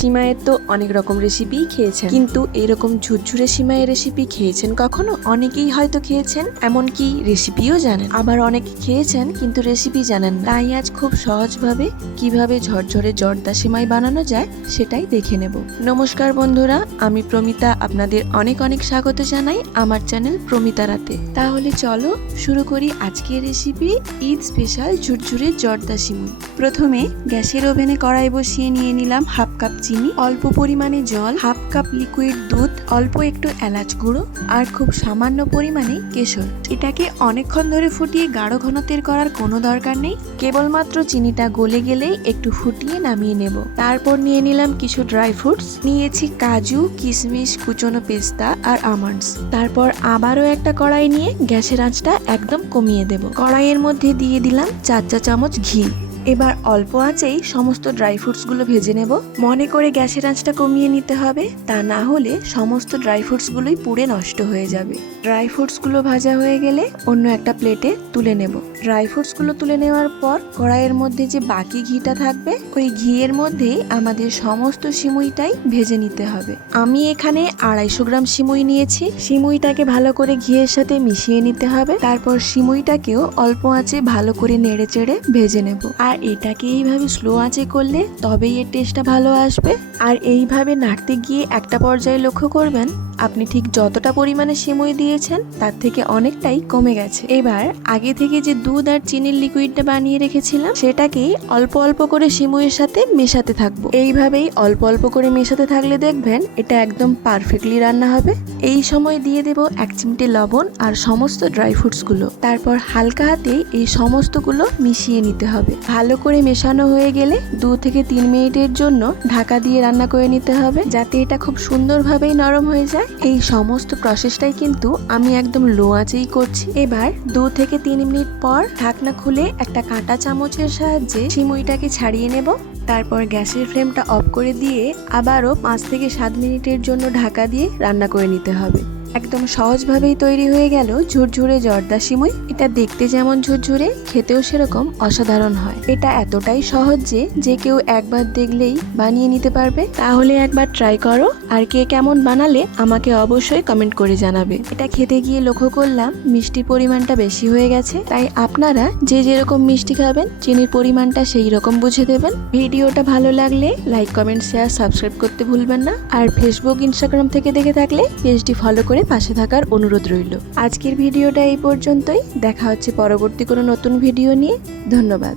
সিমাইয়ের তো অনেক রকম রেসিপিই খেয়েছেন। কিন্তু এরকম ঝুরঝুরে সিমাইয়ের রেসিপি খেয়েছেন কখনো? অনেকেই হয়তো খেয়েছেন, এমনকি রেসিপিও জানেন। আবার অনেকে খেয়েছেন, কিন্তু রেসিপি জানেন তাই আজ খুব সহজভাবে কীভাবে ঝরঝরে জর্দা সিমাই বানানো যায়, সেটাই দেখে নেব। নমস্কার বন্ধুরা, আমি প্রমিতা। আপনাদের অনেক অনেক স্বাগত জানাই আমার চ্যানেল প্রমিতা রাতে। তাহলে চলো শুরু করি আজকের রেসিপি ঈদ স্পেশাল ঝুরঝুরে জর্দা সিমুই। প্রথমে গ্যাসের ওভেনে কড়াই বসিয়ে নিয়ে নিলাম হাফ কাপ চিনি, অল্প পরিমাণে জল, হাফ কাপ লিকুইড দুধ, অল্প একটু এলাচ গুঁড়ো আর খুব সামান্য পরিমাণে কেশর। এটাকে অনেকক্ষণ ধরে ফুটিয়ে গাঢ় ঘনত্বের করার কোনো দরকার নেই। কেবলমাত্র চিনিটা গলে গেলেই একটু ফুটিয়ে নামিয়ে নেব। তারপর নিয়ে নিলাম কিছু ড্রাই ফ্রুটস নিয়েছি কাজু, কিশমিশ, কুচনো পেস্তা আর আমন্ডস তারপর আবারও একটা কড়াই নিয়ে গ্যাসের আঁচটা একদম কমিয়ে দেব। কড়াইয়ের মধ্যে দিয়ে দিলাম চার চা চামচ ঘি। এবার অল্প আঁচেই সমস্ত ড্রাই ফ্রুটসগুলো ভেজে নেব। মনে করে গ্যাসের আঁচটা কমিয়ে নিতে হবে, তা না হলে সমস্ত ড্রাই ফ্রুটসগুলোই পুড়ে নষ্ট হয়ে যাবে। ড্রাই ফ্রুটসগুলো ভাজা হয়ে গেলে অন্য একটা প্লেটে তুলে নেব। ড্রাই ফ্রুটসগুলো তুলে নেওয়ার পর কড়াইয়ের মধ্যে যে বাকি ঘিটা থাকবে, ওই ঘিয়ের মধ্যেই আমাদের সমস্ত সিমুইটাই ভেজে নিতে হবে। আমি এখানে আড়াইশো গ্রাম সিমুই নিয়েছি। সিমুইটাকে ভালো করে ঘিয়ের সাথে মিশিয়ে নিতে হবে। তারপর সিমুইটাকেও অল্প আঁচে ভালো করে নেড়ে চেড়ে ভেজে নেব। আর এটাকে এইভাবে স্লো আঁচে করলে তবেই এর টেস্টটা ভালো আসবে। আর এইভাবে নাড়তে গিয়ে একটা পর্যায়ে লক্ষ্য করবেন আপনি ঠিক যতটা পরিমাণে সিমুই দিয়েছেন, তার থেকে অনেকটাই কমে গেছে। এবার, আগে থেকে যে দুধ আর চিনির লিকুইডটা বানিয়ে রেখেছিলাম, সেটাকেই অল্প অল্প করে সিমুইয়ের সাথে মেশাতে থাকব। এইভাবেই অল্প অল্প করে মেশাতে থাকলে দেখবেন, এটা একদম পারফেক্টলি রান্না হবে। এই সময় দিয়ে দেব এক চিমটে লবণ আর সমস্ত ড্রাই ফ্রুটসগুলো। তারপর হালকা হাতে এই সমস্তগুলো মিশিয়ে নিতে হবে। ভালো করে মেশানো হয়ে গেলে দু থেকে তিন মিনিটের জন্য ঢাকা দিয়ে রান্না করে নিতে হবে, যাতে এটা খুব সুন্দরভাবেই নরম হয়ে যায়। এই সমস্ত প্রসেসটাই কিন্তু আমি একদম লো আঁচেই করছি। এবার দু থেকে তিন মিনিট পর ঢাকনা খুলে একটা কাঁটা চামচের সাহায্যে সিমুইটাকে ছাড়িয়ে নেব। তারপর গ্যাসের ফ্লেমটা অফ করে দিয়ে আবারও পাঁচ থেকে সাত মিনিটের জন্য ঢাকা দিয়ে রান্না করে নিতে হবে। একদম সহজভাবেই তৈরি হয়ে গেল ঝুরঝুরে জর্দা সিমুই। এটা দেখতে যেমন ঝুরঝুরে, খেতেও সেরকম অসাধারণ হয়। এটা এতটাই সহজ যে যে কেউ একবার দেখলেই বানিয়ে নিতে পারবে। তাহলে একবার ট্রাই করো। আর কে কেমন বানালে আমাকে অবশ্যই কমেন্ট করে জানাবে। এটা খেতে গিয়ে লক্ষ্য করলাম, মিষ্টির পরিমাণটা বেশি হয়ে গেছে। তাই আপনারা যে যেরকম মিষ্টি খাবেন, চিনির পরিমাণটা সেই রকম বুঝে দেবেন। ভিডিওটা ভালো লাগলে লাইক কমেন্ট শেয়ার সাবস্ক্রাইব করতে ভুলবেন না। আর ফেসবুক ইনস্টাগ্রাম থেকে দেখে থাকলে পেজটি ফলো করে পাশে থাকার অনুরোধ রইল। আজকের ভিডিওটা এই পর্যন্তই। দেখা হচ্ছে পরবর্তী কোনো নতুন ভিডিও নিয়ে। ধন্যবাদ।